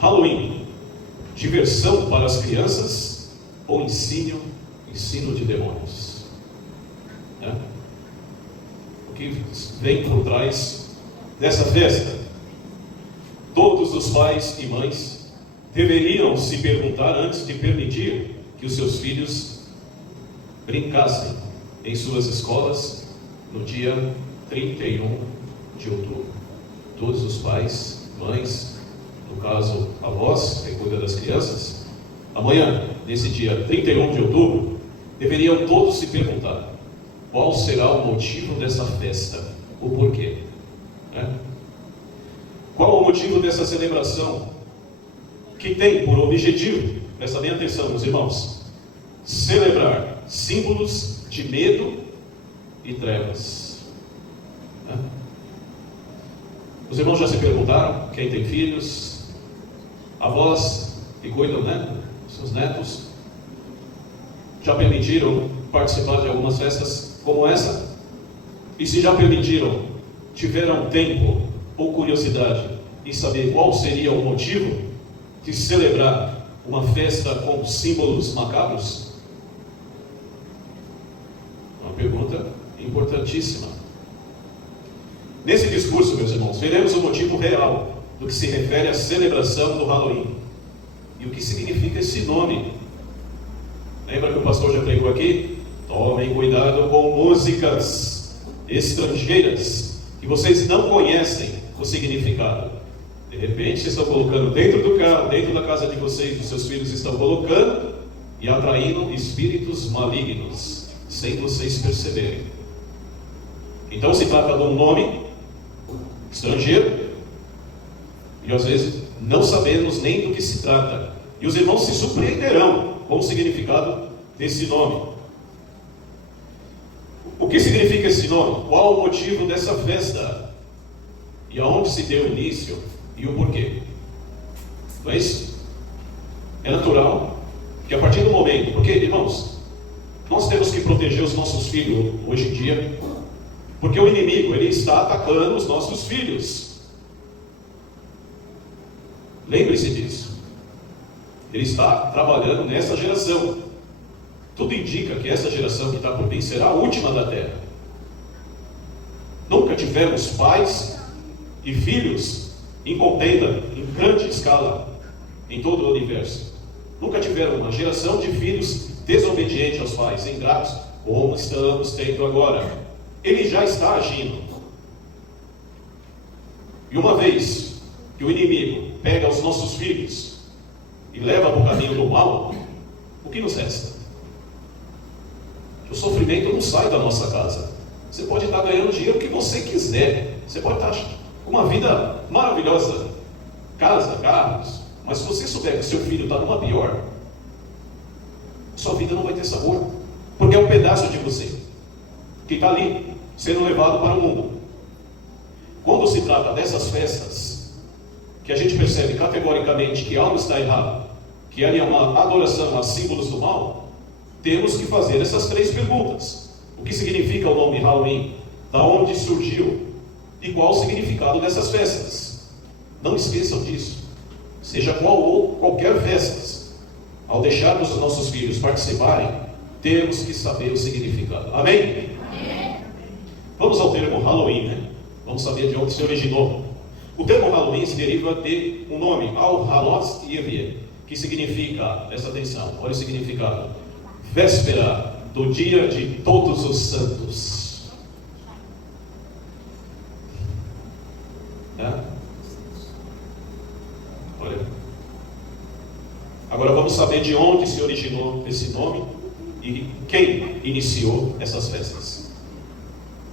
Halloween, diversão para as crianças ou ensino de demônios? O que vem por trás dessa festa? Todos os pais e mães deveriam se perguntar antes de permitir que os seus filhos brincassem em suas escolas no dia 31 de outubro. Todos os pais, mães, no caso avós, que cuida das crianças, amanhã, nesse dia 31 de outubro, deveriam todos se perguntar: qual será o motivo dessa festa? O porquê? Qual o motivo dessa celebração? Que tem por objetivo, presta bem atenção, meus irmãos, celebrar símbolos de medo e trevas. Os irmãos já se perguntaram, quem tem filhos, avós que cuidam, dos seus netos, já permitiram participar de algumas festas como essa? E se já permitiram, tiveram tempo ou curiosidade em saber qual seria o motivo de celebrar uma festa com símbolos macabros? Uma pergunta importantíssima. Nesse discurso, meus irmãos, veremos o motivo real do que se refere à celebração do Halloween e o que significa esse nome. Lembra que o pastor já pregou aqui? Tomem cuidado com músicas estrangeiras que vocês não conhecem o significado. De repente, vocês estão colocando dentro do carro, dentro da casa de vocês, os seus filhos estão colocando e atraindo espíritos malignos, sem vocês perceberem. Então se trata de um nome estrangeiro e às vezes não sabemos nem do que se trata. E os irmãos se surpreenderão com o significado desse nome. O que significa esse nome? Qual o motivo dessa festa? E aonde se deu início? E o porquê? Não é isso? É natural que a partir do momento, porque, irmãos, nós temos que proteger os nossos filhos hoje em dia, porque o inimigo, ele está atacando os nossos filhos. Lembre-se disso. Ele está trabalhando nessa geração. Tudo indica que essa geração que está por vir será a última da terra. Nunca tivemos pais e filhos em contenda, em grande escala, em todo o universo. Nunca tiveram uma geração de filhos desobedientes aos pais, ingratos, como estamos tendo agora. Ele já está agindo. E uma vez que o inimigo pega os nossos filhos e leva para o caminho do mal, o que nos resta? O sofrimento não sai da nossa casa. Você pode estar ganhando dinheiro que você quiser. Você pode estar com uma vida maravilhosa, casa, carros, mas se você souber que seu filho está numa pior, sua vida não vai ter sabor, porque é um pedaço de você que está ali sendo levado para o mundo. Quando se trata dessas festas, que a gente percebe categoricamente que algo está errado, que ali é uma adoração a símbolos do mal, temos que fazer essas três perguntas: o que significa o nome Halloween? Da onde surgiu? E qual o significado dessas festas? Não esqueçam disso. Seja qual ou qualquer festas, ao deixarmos os nossos filhos participarem, temos que saber o significado. Amém? Amém. Vamos ao termo Halloween, Vamos saber de onde se originou. O termo Halloween se deriva de um nome, Al-Halos Yevie, que significa, presta atenção, olha o significado: véspera do dia de todos os santos. Olha. Agora vamos saber de onde se originou esse nome e quem iniciou essas festas.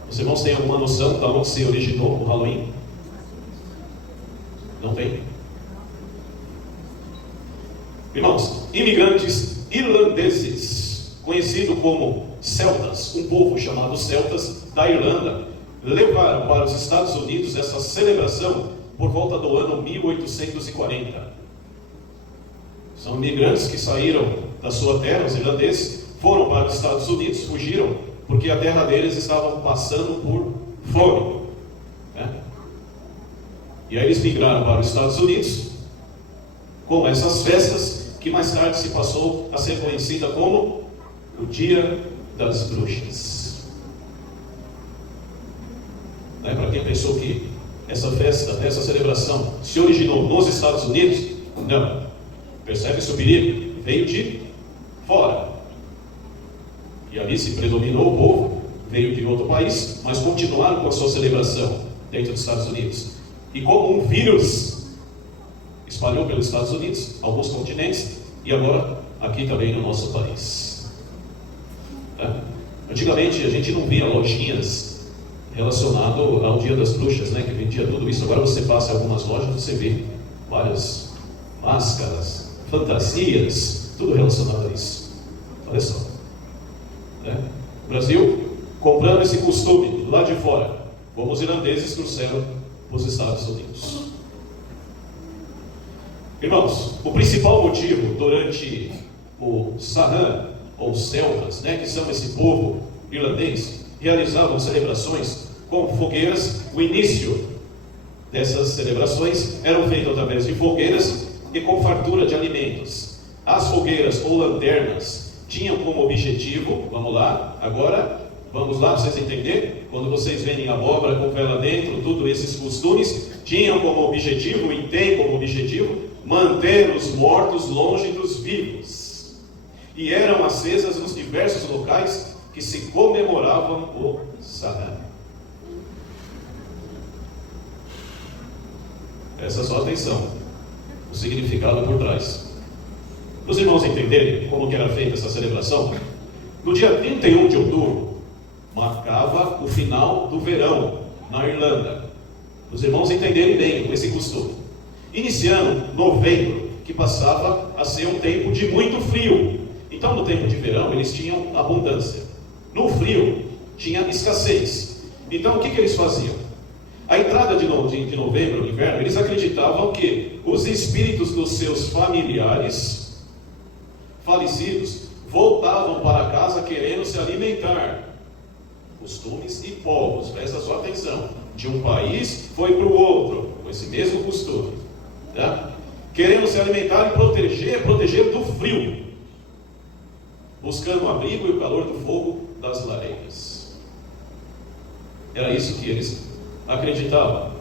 Os irmãos têm alguma noção de onde se originou o Halloween? Não tem? Irmãos, imigrantes irlandeses, conhecido como celtas, um povo chamado celtas da Irlanda, levaram para os Estados Unidos essa celebração por volta do ano 1840. São imigrantes que saíram da sua terra, os irlandeses, foram para os Estados Unidos, fugiram, porque a terra deles estava passando por fome. E aí eles migraram para os Estados Unidos, com essas festas, que mais tarde se passou a ser conhecida como o Dia das Bruxas. Para quem pensou que essa festa, essa celebração se originou nos Estados Unidos, não. Percebe-se o perigo? Veio de fora. E ali se predominou o povo, veio de outro país, mas continuaram com a sua celebração dentro dos Estados Unidos. E como um vírus espalhou pelos Estados Unidos, alguns continentes, e agora aqui também no nosso país. Antigamente a gente não via lojinhas relacionadas ao Dia das Bruxas, que vendia tudo isso. Agora você passa em algumas lojas, você vê várias máscaras, fantasias, tudo relacionado a isso. Olha só. O Brasil comprando esse costume lá de fora, como os irlandeses trouxeram para os Estados Unidos. Irmãos, o principal motivo durante o Samhain, ou Celtas, que são esse povo irlandês, realizavam celebrações com fogueiras. O início dessas celebrações eram feitas através de fogueiras e com fartura de alimentos. As fogueiras ou lanternas tinham como objetivo, vamos lá, para vocês entenderem, quando vocês veem abóbora com vela dentro, todos esses costumes, tinham como objetivo, e tem como objetivo, manter os mortos longe dos vivos. E eram acesas nos diversos locais que se comemoravam o Samhain. Presta só atenção, o significado por trás. Para os irmãos entenderem como que era feita essa celebração, no dia 31 de outubro, marcava o final do verão na Irlanda. Para os irmãos entenderem bem esse costume. Iniciando novembro, que passava a ser um tempo de muito frio. Então, no tempo de verão, eles tinham abundância. No frio, tinha escassez. Então, o que eles faziam? A entrada de novembro, no inverno, eles acreditavam que os espíritos dos seus familiares falecidos voltavam para casa querendo se alimentar. Costumes e povos, presta sua atenção. De um país foi para o outro, com esse mesmo costume. Querendo se alimentar e proteger do frio, buscando o abrigo e o calor do fogo das lareiras. Era isso que eles acreditavam.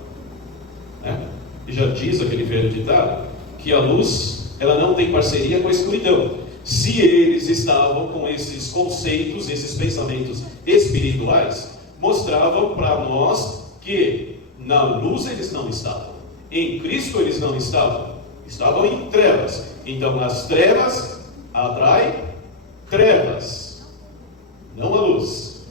E já diz aquele velho ditado que a luz, ela não tem parceria com a escuridão. Se eles estavam com esses conceitos, esses pensamentos espirituais, mostravam para nós que na luz eles não estavam, em Cristo eles não estavam em trevas. Então as trevas atraem trevas, não a luz.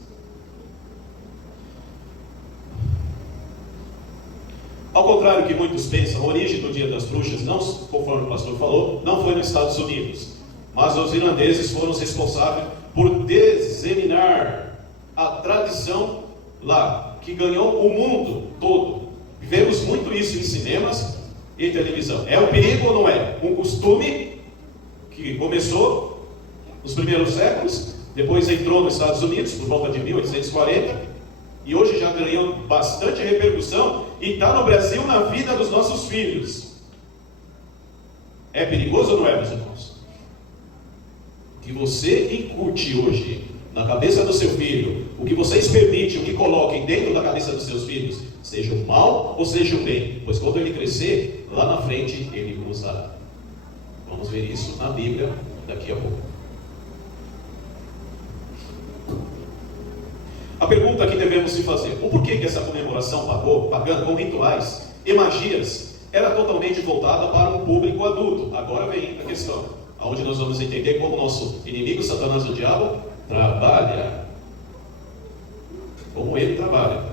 Ao contrário que muitos pensam, a origem do Dia das Bruxas, não, conforme o pastor falou, não foi nos Estados Unidos, mas os irlandeses foram os responsáveis por disseminar a tradição lá, que ganhou o mundo todo. Vemos muito isso em cinemas e televisão. É um perigo ou não é? Um costume que começou nos primeiros séculos, depois entrou nos Estados Unidos por volta de 1840, e hoje já ganhou bastante repercussão e está no Brasil na vida dos nossos filhos. É perigoso ou não é, meus irmãos? Que você incute hoje na cabeça do seu filho, o que vocês permitem, o que coloquem dentro da cabeça dos seus filhos, seja o mal ou seja o bem, pois quando ele crescer, lá na frente ele usará. Vamos ver isso na Bíblia daqui a pouco. A pergunta que devemos se fazer: o porquê que essa comemoração pagã com rituais e magias era totalmente voltada para um público adulto? Agora vem a questão, onde nós vamos entender como o nosso inimigo, Satanás, o diabo, trabalha. Como ele trabalha.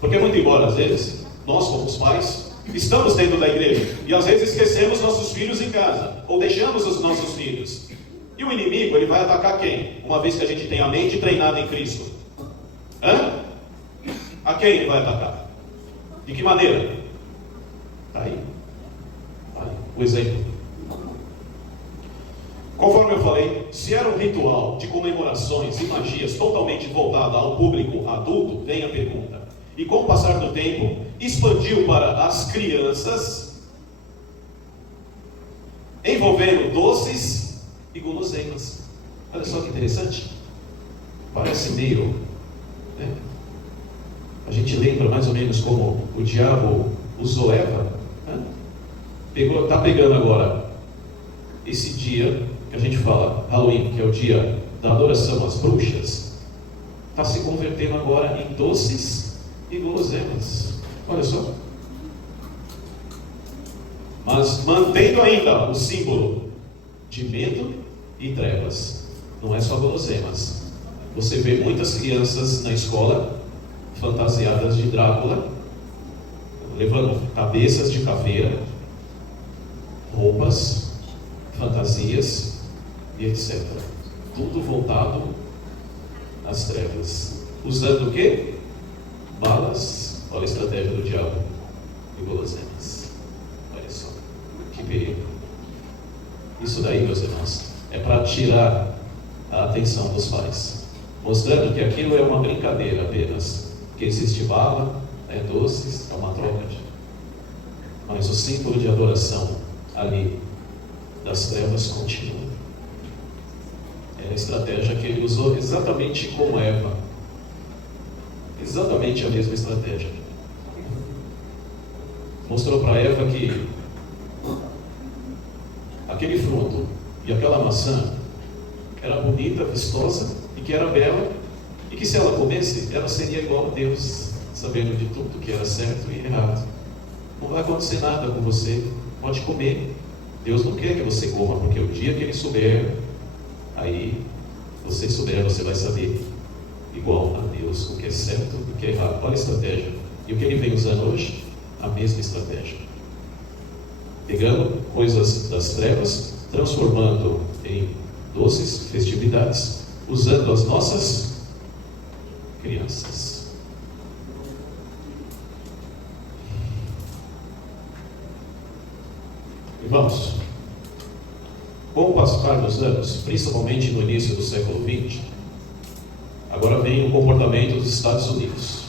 Porque muito embora, às vezes, nós como os pais, estamos dentro da igreja, e às vezes esquecemos nossos filhos em casa, ou deixamos os nossos filhos. E o inimigo, ele vai atacar quem? Uma vez que a gente tem a mente treinada em Cristo. A quem ele vai atacar? De que maneira? Está aí. O exemplo. Conforme eu falei, se era um ritual de comemorações e magias totalmente voltado ao público adulto, vem a pergunta: e com o passar do tempo, expandiu para as crianças? envolvendo doces e guloseimas. Olha só que interessante. Parece meio, né? A gente lembra mais ou menos como o diabo usou Eva, né? Está pegando agora esse dia que a gente fala Halloween, que é o dia da adoração às bruxas, está se convertendo agora em doces e guloseimas. Olha só. Mas mantendo ainda o símbolo de medo e trevas. Não é só guloseimas. Você vê muitas crianças na escola fantasiadas de Drácula, levando cabeças de caveira, roupas, fantasias e etc. Tudo voltado às trevas. Usando o quê? Balas. Olha a estratégia do diabo. E guloseimas. Olha só. Que perigo. Isso daí, meus irmãos, é para tirar a atenção dos pais, mostrando que aquilo é uma brincadeira apenas, que existe bala, doces, é uma troca de... Mas o símbolo de adoração ali das trevas continua. É a estratégia que ele usou exatamente como Eva. Exatamente a mesma estratégia. Mostrou para Eva que aquele fruto e aquela maçã era bonita, vistosa, e que era bela, e que se ela comesse, ela seria igual a Deus, sabendo de tudo que era certo e errado. Não vai acontecer nada com você, pode comer. Deus não quer que você coma, porque o dia que Ele souber, aí você souber, você vai saber, igual a Deus, o que é certo e o que é errado. Olha a estratégia. E o que Ele vem usando hoje? A mesma estratégia. Pegando coisas das trevas, transformando em doces, festividades, usando as nossas crianças. Irmãos, com o passar dos anos, principalmente no início do século XX, agora vem o comportamento dos Estados Unidos.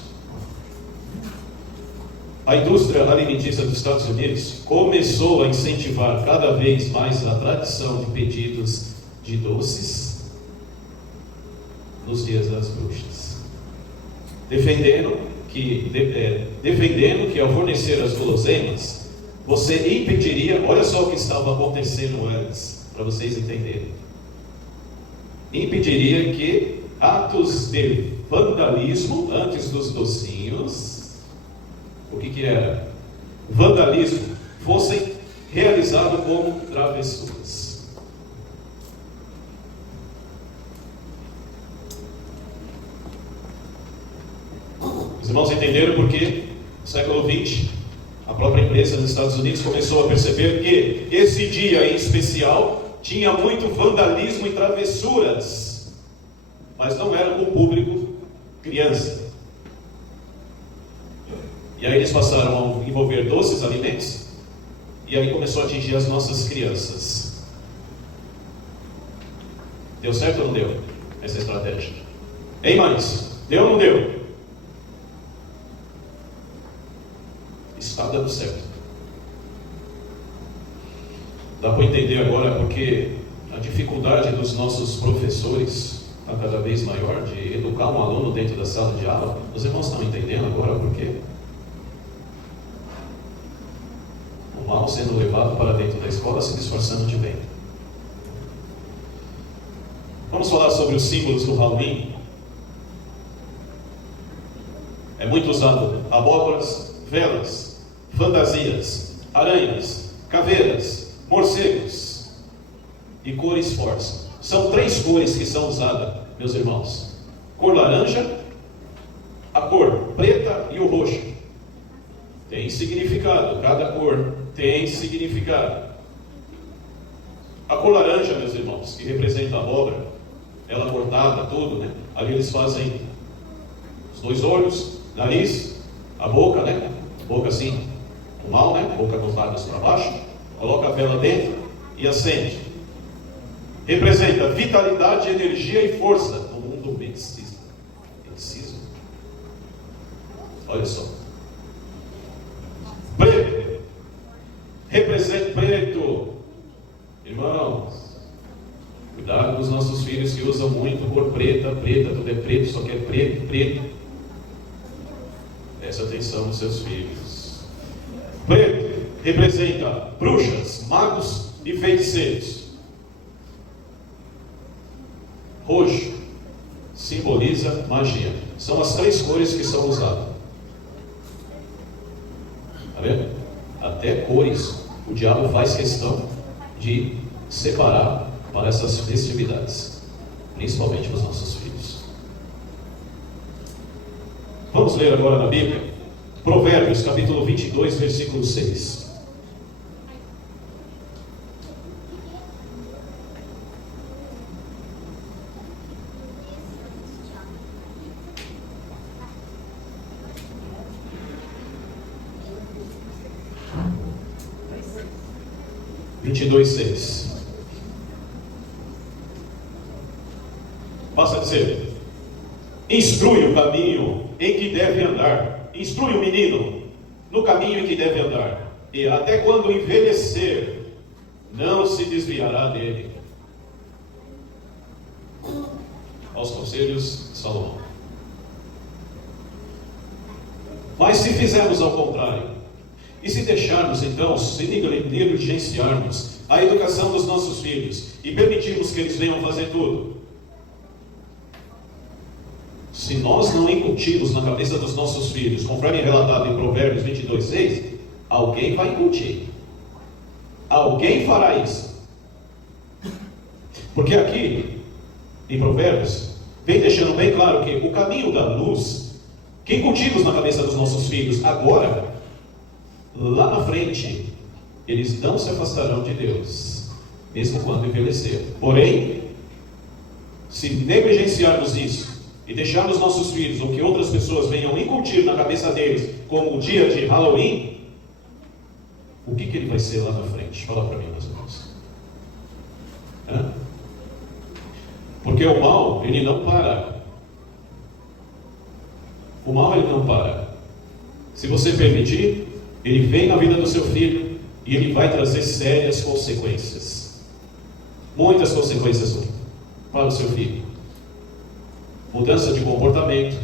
A indústria alimentícia dos Estados Unidos começou a incentivar cada vez mais a tradição de pedidos de doces nos dias das bruxas, defendendo que ao fornecer as guloseimas, você impediria, olha só o que estava acontecendo antes, para vocês entenderem, impediria que atos de vandalismo antes dos docinhos, o que era? Vandalismo, fossem realizados como travessuras. Os irmãos entenderam porque no século XX a própria empresa dos Estados Unidos começou a perceber que esse dia em especial tinha muito vandalismo e travessuras, mas não era com o público criança. E aí eles passaram a envolver doces alimentos, e aí começou a atingir as nossas crianças. Deu certo ou não deu essa estratégia? Hein, mães? Deu ou não deu? Está dando certo. Dá para entender agora porque a dificuldade dos nossos professores está cada vez maior de educar um aluno dentro da sala de aula. Os irmãos estão entendendo agora por quê? O mal sendo levado para dentro da escola, se disfarçando de bem. Vamos falar sobre os símbolos do Halloween. É muito usado abóboras, velas, fantasias, aranhas, caveiras, morcegos e cores fortes. São 3 cores que são usadas, meus irmãos: cor laranja, a cor preta e o roxo. Tem significado, cada cor tem significado. A cor laranja, meus irmãos, que representa a abóbora, ela cortada, tudo, né? Ali eles fazem os 2 olhos, nariz, a boca, né? Boca assim, o mal, né? Boca com os lábios para baixo. Coloca a vela dentro e acende. Representa vitalidade, energia e força no mundo medicista. Olha só. Preto representa preto, Irmãos, cuidado com os nossos filhos que usam muito cor preta, tudo é preto, só quer preto. Preste atenção nos seus filhos. Preto representa bruxas, magos e feiticeiros. Roxo simboliza magia. São as 3 cores que são usadas. Está vendo? Até cores o diabo faz questão de separar para essas festividades, principalmente para os nossos filhos. Vamos ler agora na Bíblia, Provérbios, capítulo 22, versículo 6. Passa a dizer: instrui o caminho em que deve andar. Instrui o menino no caminho em que deve andar, e até quando envelhecer, não se desviará dele. Aos conselhos de Salomão. Mas se fizermos ao contrário, e se deixarmos então, se negligenciarmos a educação dos nossos filhos, e permitirmos que eles venham fazer tudo, se nós não incutirmos na cabeça dos nossos filhos, conforme é relatado em Provérbios 22, 6, alguém vai incutir. Alguém fará isso. Porque aqui, em Provérbios, vem deixando bem claro que o caminho da luz, que incutimos na cabeça dos nossos filhos agora, lá na frente, eles não se afastarão de Deus, mesmo quando envelhecer. Porém, se negligenciarmos isso, e deixarmos nossos filhos, ou que outras pessoas venham incutir na cabeça deles, como o dia de Halloween, o que ele vai ser lá na frente? Fala para mim, meus irmãos. Porque o mal, ele não para. O mal, ele não para. Se você permitir, ele vem na vida do seu filho e ele vai trazer sérias consequências. Muitas consequências para o seu filho. Mudança de comportamento,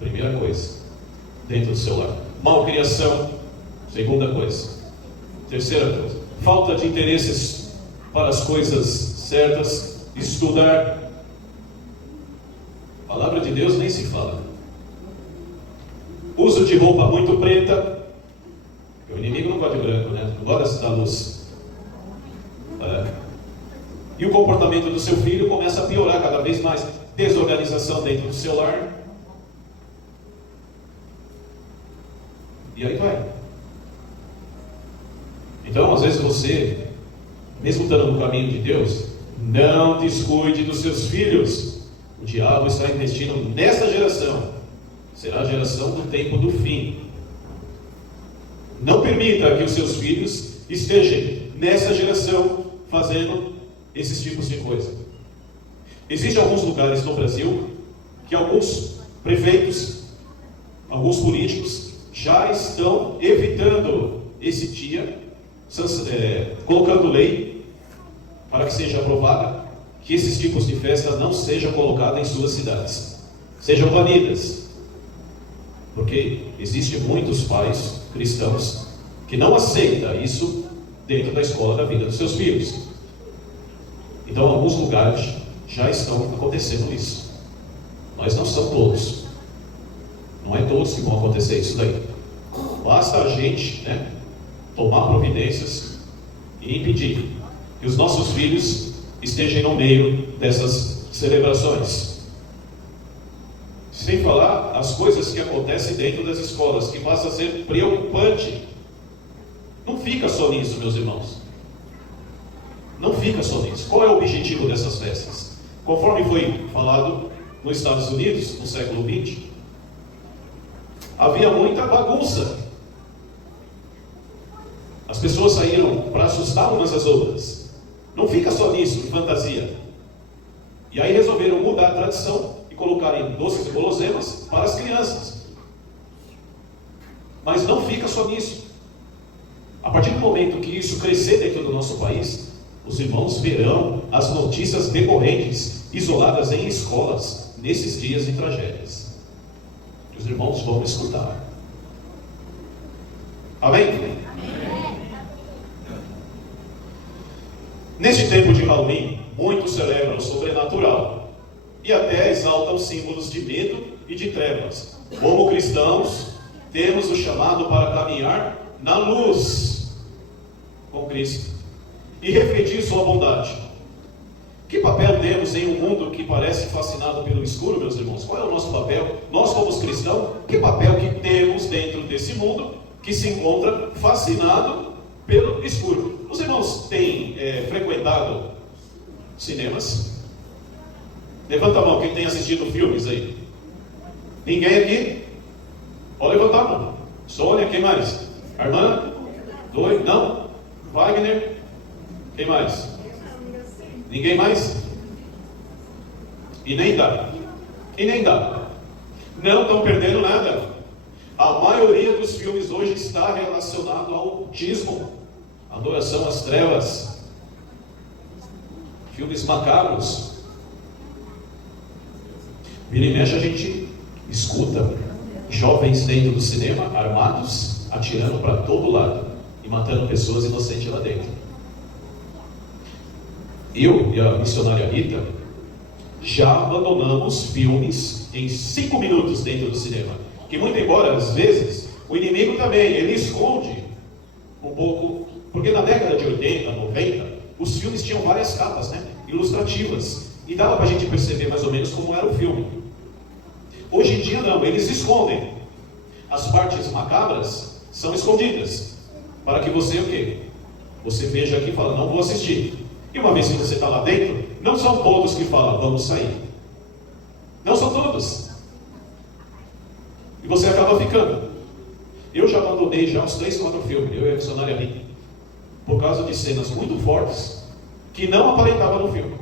primeira coisa, dentro do seu lar. Malcriação, segunda coisa. Terceira coisa, falta de interesses para as coisas certas, estudar. A palavra de Deus nem se fala. Uso de roupa muito preta. O inimigo não gosta de branco, né? Não gosta da luz. E o comportamento do seu filho começa a piorar cada vez mais. Desorganização dentro do seu lar. E aí vai. Então, às vezes você, mesmo estando no caminho de Deus, não descuide dos seus filhos. O diabo está investindo nessa geração. Será a geração do tempo do fim. Não permita que os seus filhos estejam nessa geração fazendo esses tipos de coisa. Existem alguns lugares no Brasil que alguns prefeitos, alguns políticos já estão evitando esse dia, colocando lei para que seja aprovada que esses tipos de festa não sejam colocados em suas cidades, sejam banidas, porque existem muitos pais cristãos que não aceitam isso dentro da escola da vida dos seus filhos. Então, alguns lugares já estão acontecendo isso, mas não são todos. Não é todos que vão acontecer isso daí. Basta a gente, tomar providências e impedir que os nossos filhos estejam no meio dessas celebrações. Sem falar as coisas que acontecem dentro das escolas, que passa a ser preocupante. Não fica só nisso, meus irmãos. Não fica só nisso. Qual é o objetivo dessas festas? Conforme foi falado nos Estados Unidos, no século XX, havia muita bagunça. As pessoas saíram para assustar umas às outras. Não fica só nisso, em fantasia. E aí resolveram mudar a tradição e colocarem doces e guloseimas para as crianças. Mas não fica só nisso. A partir do momento que isso crescer dentro do nosso país, Os irmãos verão as notícias decorrentes, isoladas em escolas, nesses dias de tragédias. Os irmãos vão escutar. Amém? Amém. Neste tempo de Halloween, muitos celebram o sobrenatural e até exaltam símbolos de medo e de trevas. Como cristãos, temos o chamado para caminhar na luz com Cristo e refletir sua bondade. Que papel temos em um mundo que parece fascinado pelo escuro, meus irmãos? Qual é o nosso papel? Nós, como cristãos, que papel que temos dentro desse mundo que se encontra fascinado pelo escuro? Os irmãos têm frequentado cinemas? Levanta a mão, quem tem assistido filmes aí? Ninguém aqui? Pode levantar a mão. Sônia, quem mais? Armando? Dois? Não? Wagner? Quem mais? Ninguém mais? E nem dá. Não estão perdendo nada. A maioria dos filmes hoje está relacionado ao ocultismo, adoração às trevas, filmes macabros. Vira e mexe a gente escuta jovens dentro do cinema, armados, atirando para todo lado e matando pessoas inocentes lá dentro. Eu e a missionária Rita já abandonamos filmes em 5 minutos dentro do cinema. Que muito embora, às vezes, o inimigo também, ele esconde um pouco, porque na década de 80, 90, os filmes tinham várias capas, né, ilustrativas, e dava para a gente perceber mais ou menos como era o filme. Hoje em dia não, eles escondem. As partes macabras são escondidas, para que você o quê? Você veja aqui e fala, não vou assistir. E uma vez que você está lá dentro, não são todos que falam, vamos sair. Não são todos. E você acaba ficando. Eu já abandonei já uns 3, 4 filmes, eu e a missionária Rita, por causa de cenas muito fortes, que não aparentavam no filme.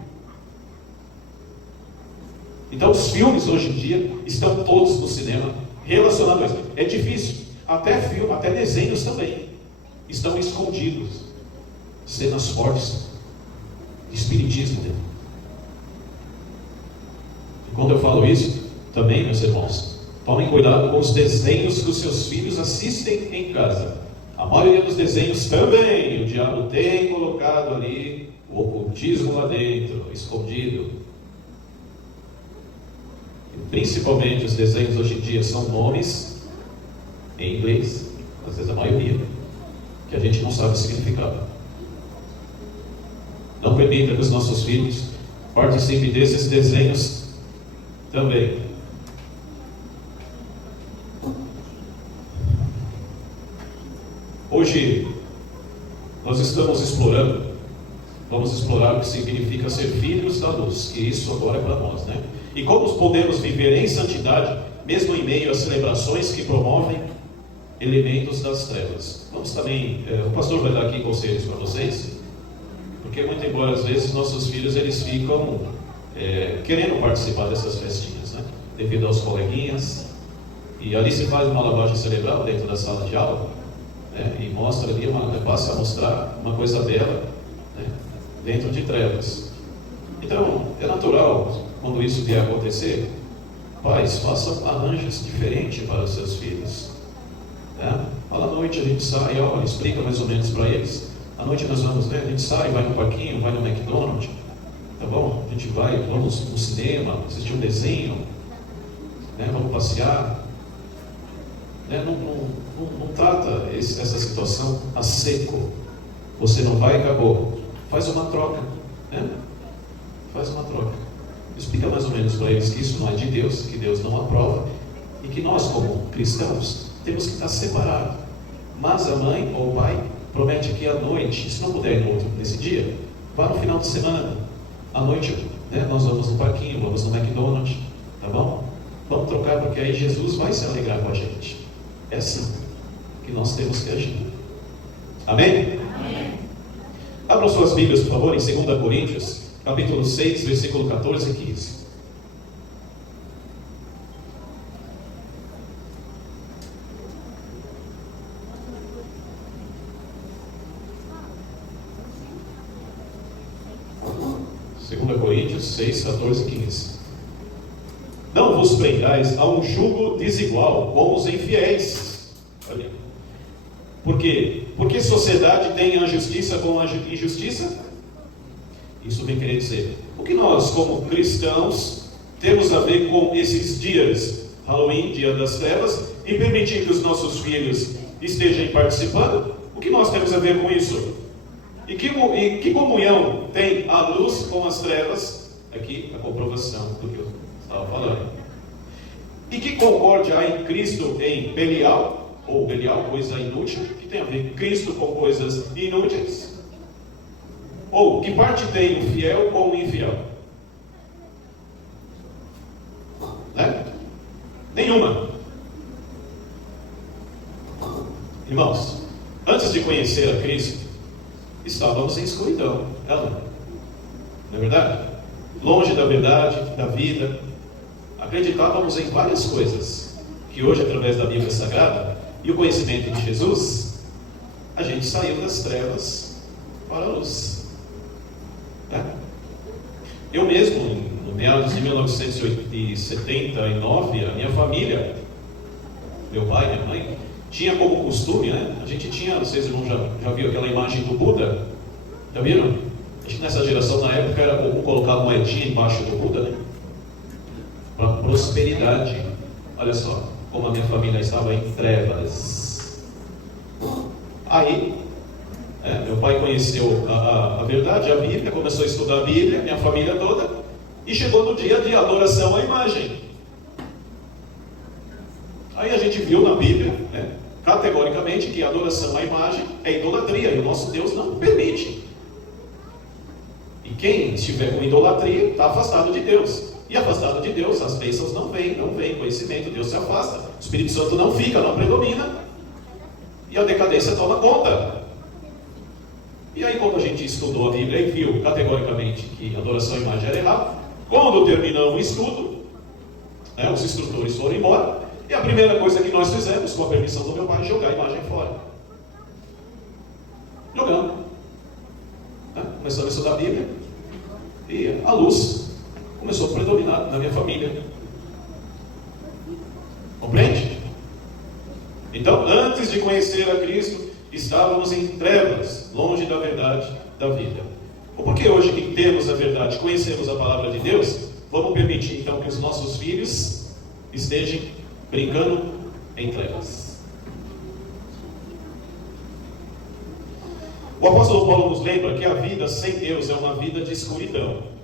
Então os filmes hoje em dia estão todos no cinema relacionados a isso. É difícil. Até filme, até desenhos também estão escondidos. Cenas fortes. Espiritismo dele. E quando eu falo isso, também, meus irmãos, tomem cuidado com os desenhos que os seus filhos assistem em casa. A maioria dos desenhos também, o diabo tem colocado ali o ocultismo lá dentro, escondido. E principalmente os desenhos hoje em dia são nomes em inglês, às vezes a maioria, que a gente não sabe o significado. Não permita que os nossos filhos participem desses desenhos também. Hoje, nós estamos vamos explorar o que significa ser filhos da luz, que isso agora é para nós, né? E como podemos viver em santidade, mesmo em meio às celebrações que promovem elementos das trevas. Vamos também, o pastor vai dar aqui conselhos para vocês. Porque muito embora às vezes nossos filhos eles ficam querendo participar dessas festinhas, né? Devido aos coleguinhas, e ali se faz uma lavagem cerebral dentro da sala de aula, né? E mostra ali, passa a mostrar uma coisa bela, né? Dentro de trevas. Então é natural quando isso vier a acontecer, pais, façam arranjos diferentes para os seus filhos, né? Fala, à noite a gente sai, olha, explica mais ou menos para eles. À noite nós vamos, né? A gente sai, vai no parquinho, vai no McDonald's, tá bom? A gente vai, vamos no cinema, assistir um desenho, né? Vamos passear, né? Não trata essa situação a seco. Você não vai e acabou. Faz uma troca, né? Faz uma troca. Explica mais ou menos para eles que isso não é de Deus, que Deus não aprova e que nós, como cristãos, temos que estar separados. Mas a mãe ou o pai promete que à noite, se não puder ir nesse dia, vá no final de semana. À noite, né, nós vamos no parquinho, vamos no McDonald's, tá bom? Vamos trocar, porque aí Jesus vai se alegrar com a gente. É assim que nós temos que agir. Amém? Amém. Abram suas Bíblias, por favor, em 2 Coríntios, capítulo 6, versículo 14 e 15. 2 Coríntios 6, 14 e 15. Não vos prendais a um jugo desigual com os infiéis. Olha. Por quê? Porque sociedade tem a justiça com a injustiça? Isso vem querer dizer, o que nós, como cristãos, temos a ver com esses dias, Halloween, Dia das Trevas, e permitir que os nossos filhos estejam participando? O que nós temos a ver com isso? E que comunhão tem a luz com as trevas? Aqui a comprovação do que eu estava falando. E que concórdia há em Cristo em Belial? Ou Belial, coisa inútil? Que tem a ver Cristo com coisas inúteis? Ou que parte tem o fiel com o infiel? Né? Nenhuma. Irmãos, antes de conhecer a Cristo, estávamos em escuridão, não é verdade? Longe da verdade, da vida. Acreditávamos em várias coisas, que hoje, através da Bíblia Sagrada e o conhecimento de Jesus, a gente saiu das trevas para a luz. Né? Eu mesmo, no meados de 1979, a minha família, meu pai, minha mãe, tinha como costume, né? A gente tinha, não sei se irmão já viu aquela imagem do Buda? Já viram? Acho que nessa geração, na época, era comum colocar moedinha embaixo do Buda, né? Para prosperidade. Olha só, como a minha família estava em trevas. Aí, meu pai conheceu a verdade, a Bíblia, começou a estudar a Bíblia, minha família toda, e chegou no dia de adoração à imagem. Aí a gente viu na Bíblia, né, categoricamente, que a adoração à imagem é idolatria, e o nosso Deus não permite. E quem estiver com idolatria está afastado de Deus. E afastado de Deus, as bênçãos não vêm, conhecimento, Deus se afasta, o Espírito Santo não fica, não predomina, e a decadência toma conta. E aí, quando a gente estudou a Bíblia e viu categoricamente que a adoração à imagem era errada, quando terminamos o estudo, né, os instrutores foram embora, e a primeira coisa que nós fizemos, com a permissão do meu pai, é jogar a imagem fora. Jogamos. Né? Começamos a estudar a Bíblia, e a luz começou a predominar na minha família. Compreende? Então, antes de conhecer a Cristo, estávamos em trevas, longe da verdade da vida. Ou porque hoje que temos a verdade, conhecemos a palavra de Deus, vamos permitir então que os nossos filhos estejam brincando em trevas. O apóstolo Paulo nos lembra que a vida sem Deus é uma vida de escuridão.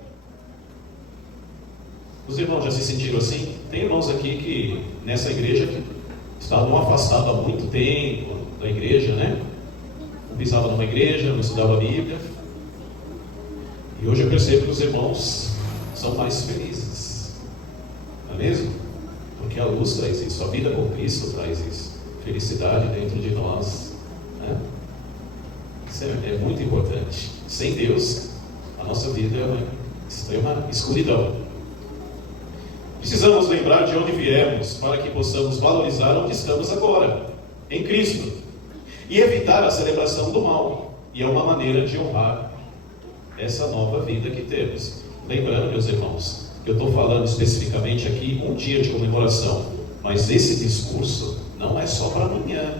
Os irmãos já se sentiram assim? Tem irmãos aqui que nessa igreja estavam afastados há muito tempo da igreja, né? Não pisava numa igreja, não estudava a Bíblia. E hoje eu percebo que os irmãos são mais felizes. Não é mesmo? Porque a luz traz isso, a vida com Cristo traz isso. Felicidade dentro de nós. Né? Isso é muito importante. Sem Deus, a nossa vida é uma extrema escuridão. Precisamos lembrar de onde viemos para que possamos valorizar onde estamos agora, em Cristo, e evitar a celebração do mal. E é uma maneira de honrar essa nova vida que temos. Lembrando, meus irmãos, que eu estou falando especificamente aqui um dia de comemoração, mas esse discurso não é só para amanhã,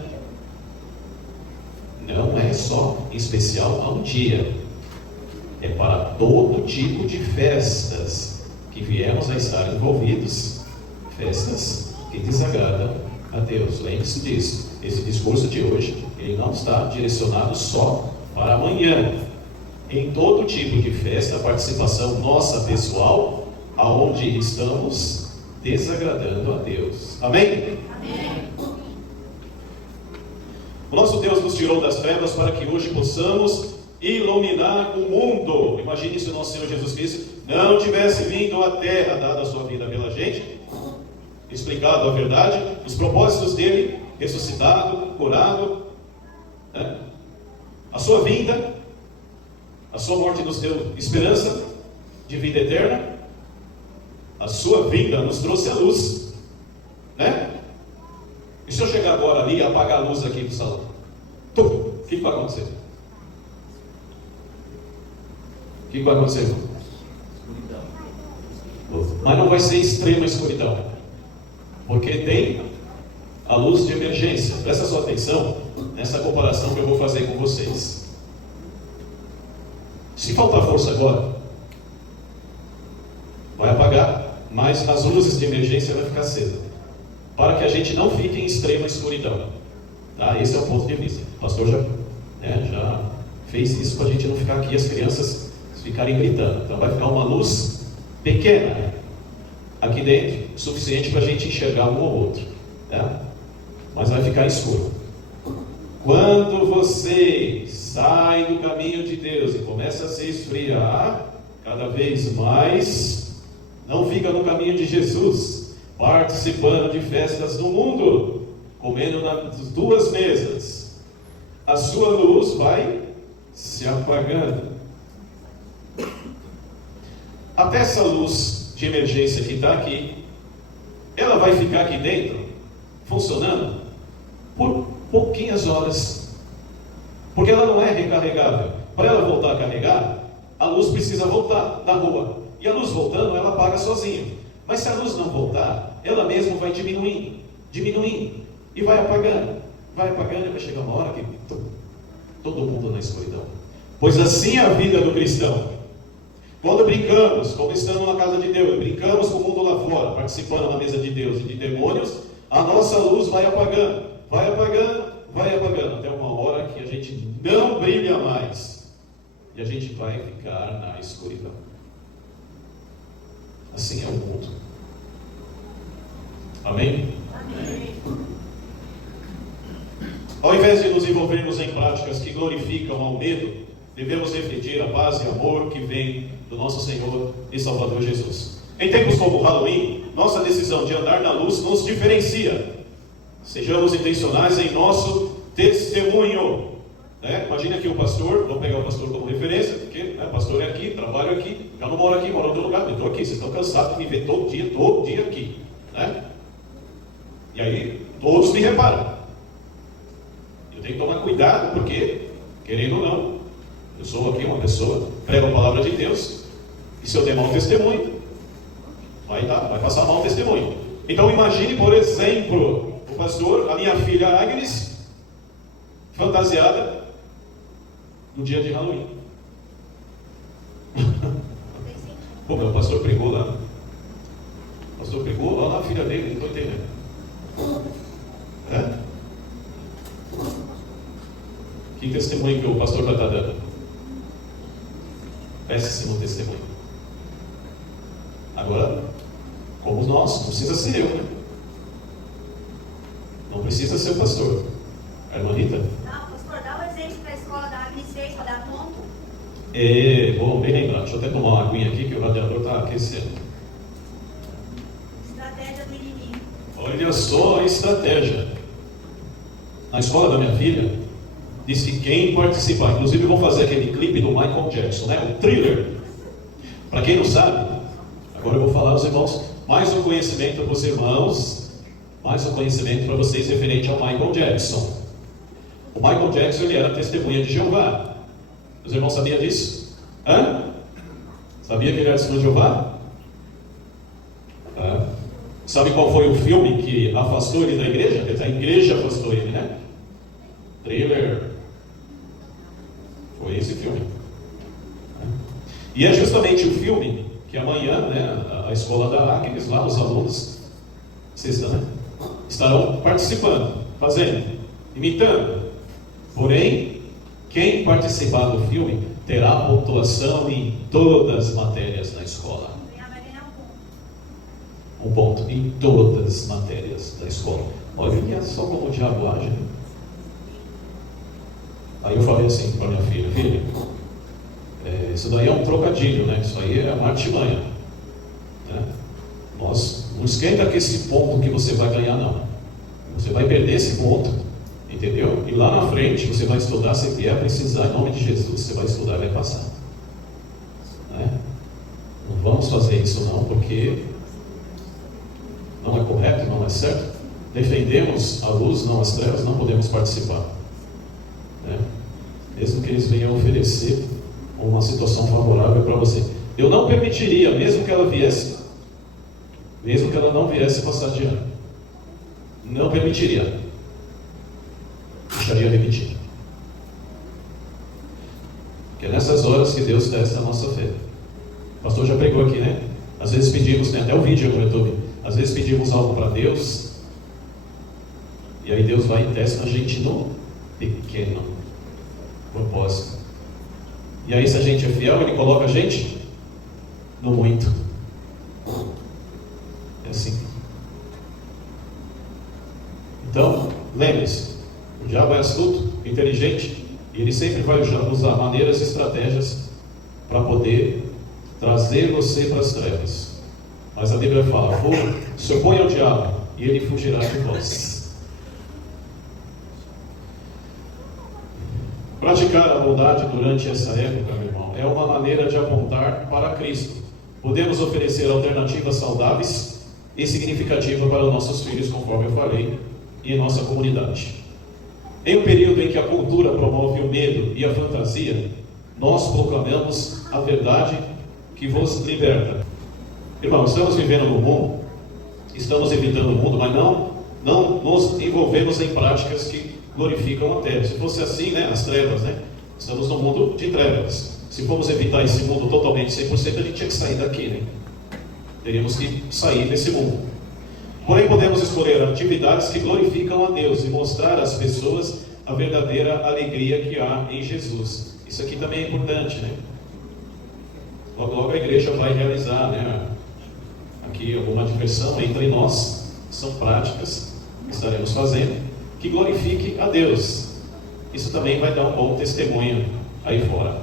não é só em especial a um dia, é para todo tipo de festas que viemos a estar envolvidos, festas que desagradam a Deus. Lembre-se disso. Esse discurso de hoje, ele não está direcionado só para amanhã. Em todo tipo de festa, a participação nossa pessoal, aonde estamos desagradando a Deus. Amém? Amém. O nosso Deus nos tirou das trevas para que hoje possamos iluminar o mundo. Imagine se o nosso Senhor Jesus Cristo não tivesse vindo à terra, dado a sua vida pela gente, explicado a verdade, os propósitos dele, ressuscitado, curado, né? A sua vinda, a sua morte nos deu esperança de vida eterna, a sua vinda nos trouxe a luz, né? E se eu chegar agora ali e apagar a luz aqui do salão, o que vai acontecer? O que vai acontecer? Mas não vai ser extrema escuridão, porque tem a luz de emergência. Presta sua atenção nessa comparação que eu vou fazer com vocês. Se faltar força agora, vai apagar, mas as luzes de emergência vai ficar acesa, para que a gente não fique em extrema escuridão. Tá? Esse é o ponto de vista. O pastor já fez isso para a gente não ficar aqui, as crianças ficarem gritando. Então vai ficar uma luz pequena aqui dentro, suficiente para a gente enxergar um ou outro. Tá? Mas vai ficar escuro. Quando você sai do caminho de Deus e começa a se esfriar cada vez mais, não fica no caminho de Jesus, participando de festas do mundo, comendo nas duas mesas, a sua luz vai se apagando. Até essa luz de emergência que está aqui, ela vai ficar aqui dentro, funcionando, por pouquinhas horas, porque ela não é recarregável. Para ela voltar a carregar, a luz precisa voltar da rua, e a luz voltando, ela apaga sozinha. Mas se a luz não voltar, ela mesma vai diminuindo, e vai apagando, e vai chegar uma hora que todo mundo na escuridão. Pois assim é a vida do cristão. Quando brincamos, como estamos na casa de Deus, brincamos com o mundo lá fora, participando na mesa de Deus e de demônios, a nossa luz vai apagando, até uma hora que a gente não brilha mais, e a gente vai ficar na escuridão. Assim é o mundo. Amém? Amém. Ao invés de nos envolvermos em práticas que glorificam ao medo, devemos refletir a paz e amor que vem do nosso Senhor e Salvador Jesus. Em tempos como o Halloween, nossa decisão de andar na luz nos diferencia. Sejamos intencionais em nosso testemunho. Imagina aqui o pastor, vou pegar o pastor como referência, porque o pastor é aqui, trabalho aqui, já não moro aqui, moro em outro lugar, eu estou aqui, vocês estão cansados de me ver todo dia aqui. E aí, todos me reparam. Eu tenho que tomar cuidado, porque, querendo ou não, eu sou aqui uma pessoa, prego a palavra de Deus, e se eu der mau testemunho, vai passar mau testemunho. Então imagine, por exemplo, o pastor, a minha filha Agnes, fantasiada no dia de Halloween. Pô, meu pastor pregou lá. O pastor pregou lá na filha dele, não estou entendendo. Que testemunho que o pastor vai estar dando? Péssimo testemunho. Agora, como nós, não precisa ser eu, né? Não precisa ser o pastor. A irmã Rita? Não, pastor, dá um exemplo para a escola da Agnes fez para dar ponto. Bom, bem lembrado. Deixa eu até tomar uma aguinha aqui que o radiador está aquecendo. Estratégia do inimigo. Olha só a estratégia. Na escola da minha filha, disse que quem participar, inclusive vão fazer aquele clipe do Michael Jackson, o Thriller. Para quem não sabe, agora eu vou falar aos irmãos, mais um conhecimento para os irmãos, mais um conhecimento para vocês referente ao Michael Jackson. O Michael Jackson, ele era testemunha de Jeová. Os irmãos sabiam disso? Sabia que ele era testemunha de Jeová? Sabe qual foi o filme que afastou ele da igreja? Quer dizer, a igreja afastou ele, né? Thriller. Foi esse filme. E é justamente o filme que amanhã, a escola da Agnes, lá os alunos, estarão participando, fazendo, imitando. Porém, quem participar do filme terá pontuação em todas as matérias na escola. Um ponto em todas as matérias da escola. Olha só como o diabo age. Aí eu falei assim para minha filha, isso daí é um trocadilho, né? Isso aí é uma artimanha. Não esquenta com esse ponto que você vai ganhar, não. Você vai perder esse ponto, entendeu? E lá na frente você vai estudar, se vier precisar, em nome de Jesus, você vai estudar e vai passar. Não vamos fazer isso não, porque não é correto, não é certo. Defendemos a luz, não as trevas, não podemos participar. Mesmo que eles venham oferecer uma situação favorável para você. Eu não permitiria, mesmo que ela viesse mesmo que ela não viesse passar de ano. Não permitiria. Deixaria repetir. Porque é nessas horas que Deus testa a nossa fé. O pastor já pregou aqui, né? Às vezes pedimos, tem até o vídeo no YouTube, às vezes pedimos algo para Deus, e aí Deus vai e testa a gente no pequeno propósito. E aí, se a gente é fiel, Ele coloca a gente no muito. É assim. Então, lembre-se, o diabo é astuto, inteligente, e ele sempre vai usar maneiras e estratégias para poder trazer você para as trevas. Mas a Bíblia fala: se opõe ao diabo e ele fugirá de vós. Praticar a bondade durante essa época, meu irmão, é uma maneira de apontar para Cristo. Podemos oferecer alternativas saudáveis e significativas para os nossos filhos, conforme eu falei, e em nossa comunidade. Em um período em que a cultura promove o medo e a fantasia, nós proclamamos a verdade que vos liberta. Irmão, estamos vivendo no mundo, estamos evitando o mundo, mas não nos envolvemos em práticas que glorificam a terra. Se fosse assim, né, as trevas, né? Estamos no mundo de trevas. Se formos evitar esse mundo totalmente 100%, a gente tinha que sair daqui, né? Teríamos que sair desse mundo. Porém, podemos escolher atividades que glorificam a Deus e mostrar às pessoas a verdadeira alegria que há em Jesus. Isso aqui também é importante, né? Logo a igreja vai realizar, né, aqui alguma diversão entre nós. São práticas que estaremos fazendo que glorifique a Deus. Isso também vai dar um bom testemunho aí fora.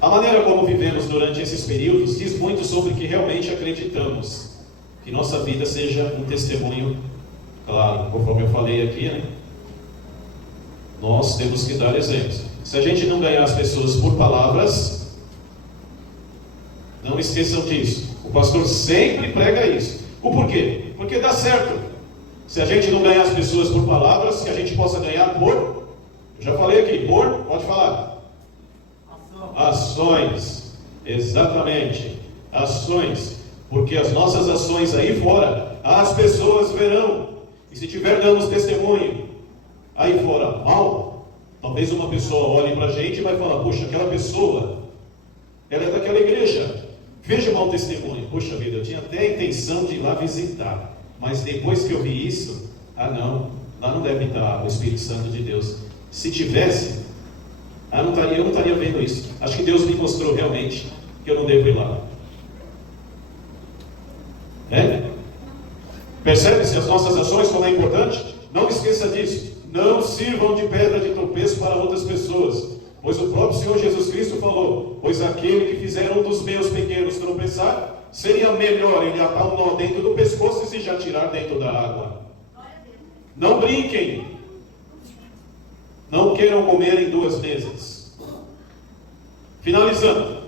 A maneira como vivemos durante esses períodos diz muito sobre o que realmente acreditamos. Que nossa vida seja um testemunho claro, conforme eu falei aqui, né? Nós temos que dar exemplos. Se a gente não ganhar as pessoas por palavras, não esqueçam disso. O pastor sempre prega isso. O porquê? Porque dá certo. Se a gente não ganhar as pessoas por palavras, que a gente possa ganhar por... Eu já falei aqui, pode falar. Ações. Exatamente. Ações. Porque as nossas ações aí fora, as pessoas verão. E se tiver dando testemunho aí fora mal, talvez uma pessoa olhe para a gente e vai falar: puxa, aquela pessoa, ela é daquela igreja. Veja o mau testemunho. Puxa vida, eu tinha até a intenção de ir lá visitar, mas depois que eu vi isso, não, lá não deve estar o Espírito Santo de Deus. Se tivesse, eu não estaria vendo isso. Acho que Deus me mostrou realmente que eu não devo ir lá. Percebe-se as nossas ações como é importante? Não esqueça disso. Não sirvam de pedra de tropeço para outras pessoas, pois o próprio Senhor Jesus Cristo falou: pois aquele que fizer um dos meus pequenos tropeçar, seria melhor ele atar um nó dentro do pescoço e se já tirar dentro da água. Não brinquem. Não queiram comer em duas mesas. Finalizando,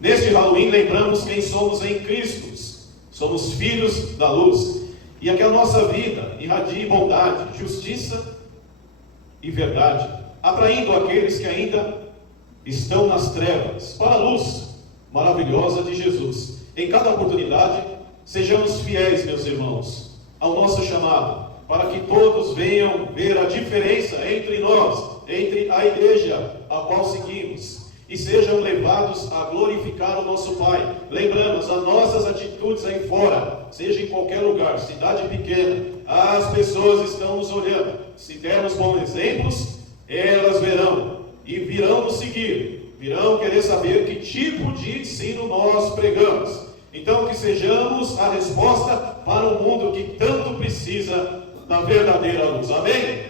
neste Halloween lembramos quem somos em Cristo. Somos filhos da luz. E que a nossa vida irradie bondade, justiça e verdade, atraindo aqueles que ainda estão nas trevas para a luz maravilhosa de Jesus. Em cada oportunidade, sejamos fiéis, meus irmãos, ao nosso chamado, para que todos venham ver a diferença entre nós, entre a igreja a qual seguimos, e sejam levados a glorificar o nosso Pai. Lembramos, as nossas atitudes aí fora, seja em qualquer lugar, cidade pequena, as pessoas estão nos olhando. Se dermos bons exemplos, elas verão e virão nos seguir, virão querer saber que tipo de ensino nós pregamos. Então, que sejamos a resposta para um mundo que tanto precisa da verdadeira luz. Amém?